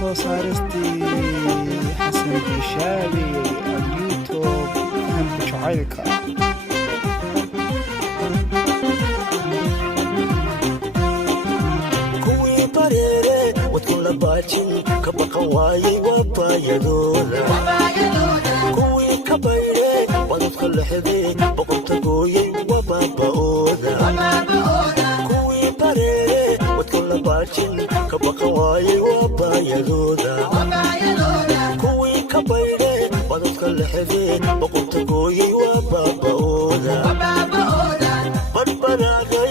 soo saaristii xasan biishaabi on youtube fahamka jacaylka kuwii bareere wadkula baajin ka baqan waayey waa baayadooda kuwii ka bayre wadadka lexdee boqorta gooyey waa baaba'ooda kuwii bareere wadkula baajin ka baqan waayey waa baayadooda kuwii ka bayre wadadka lexdee boqorta gooyey waa baaba'ooda badbadaagay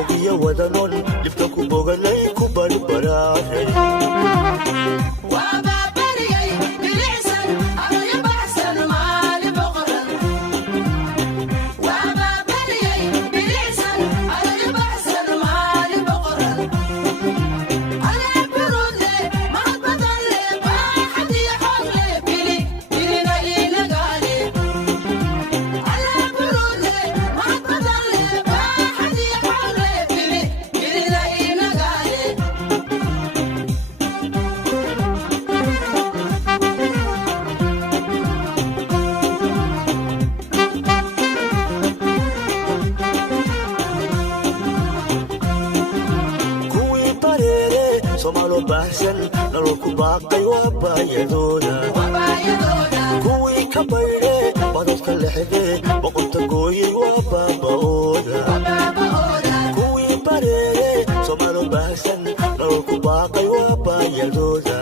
ogiyo wadanon dhibta ku boganay ku barbaraahay Somalo bahsan nolol ku baaqay waa baayadooda kuwii ka bayre wadadka lexdee boqorta gooyey waa baaba'ooda kuwii bareere somalo bahsan nolol ku baaqay waa baayadooda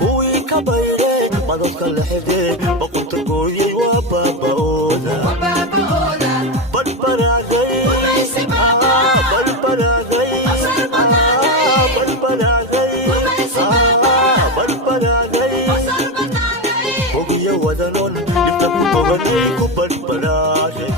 kuwii ka bayre wadadka lexdee boqorta gooyey waa baaba'ooda badbadaagay ogiyo wadanon dhibta ku boganay ku badbadaashay